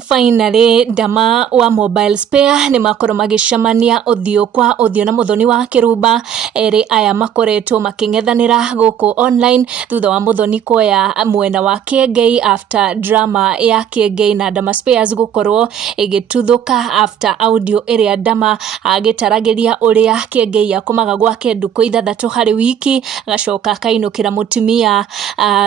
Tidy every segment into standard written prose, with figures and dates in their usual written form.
Finally, Ndama wa Mobile Spare ni makorwo magicemania uthio kwa uthio na Muthoni wa Kiruba. Eri aya makoretwo making'ethanira guku online thutha wa Muthoni kuoya mwena wa Kiengei after drama ya Kiengei na Ndama Spares gukorwo igituthuka after audio iria Ndama agitaragiria uria Kiengei akomaga gwake nduku 6 hari wiki gacoka kainukira mutumia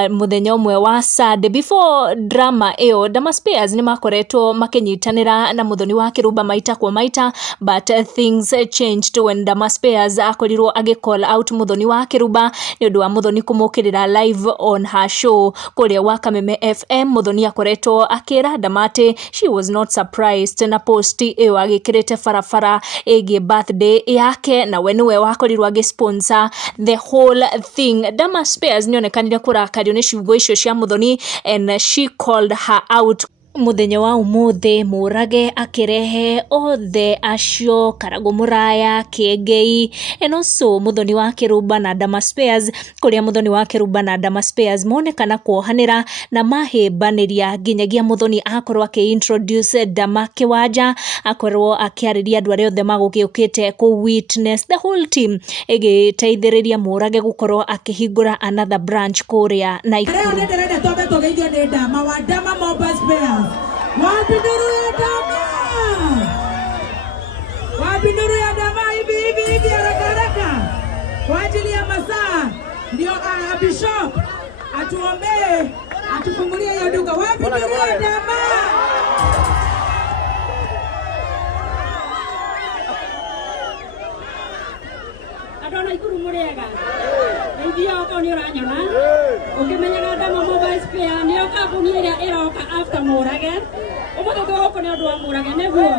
muthenya umwe wa Sunday. Before drama iyo, Ndama Spares ni makoretwo makinyitanira na Muthoni wa Kiruba maita kwa maita, but things changed when Ndama Spares akorirwo agicall out Muthoni wa Kiruba ni undu wa Muthoni kumukirira live on her show kuria wa Kameme FM. Muthoni akoretwo akira Ndama ati she was not surprised na post iyo agikirite farafara egi birthday yake na we niwe wakorirwo agisponsor the whole thing. Ndama Spares nionekanire kurakario ni ciugo icio cia Muthoni and she called her out. Muthenya wa umuthi Murage akirehe othe acio Karago Muraya Kiengei and also Muthoni wa Kiruba na Ndama Spares kuria Muthoni wa Kiruba na Ndama Spares monekana kuohanira na mahibaniria nginyagia Muthoni akorwo akiintroduce Ndama Kiwanja akorwo akiariria andu aria othe magukiukite ku witness the whole team igiteithiriria Murage gukorwo akihingura another branch kuria na Ndama Mobile Spares. Wapinduru ya Ndama! Wapinduru ya Ndama hivi haraka. Kwa ajili ya masaa ndio Bishop atuombee atufungulie hiyo duka. Wapinduru ya Ndama! Adona ikuru murega. Ndio uko ni uranyona. Ukimenyaga Ndama Mobile Spares ndio kampuni iria iroka after Murage. Umuthoko uko ni andu wa Murage neguo.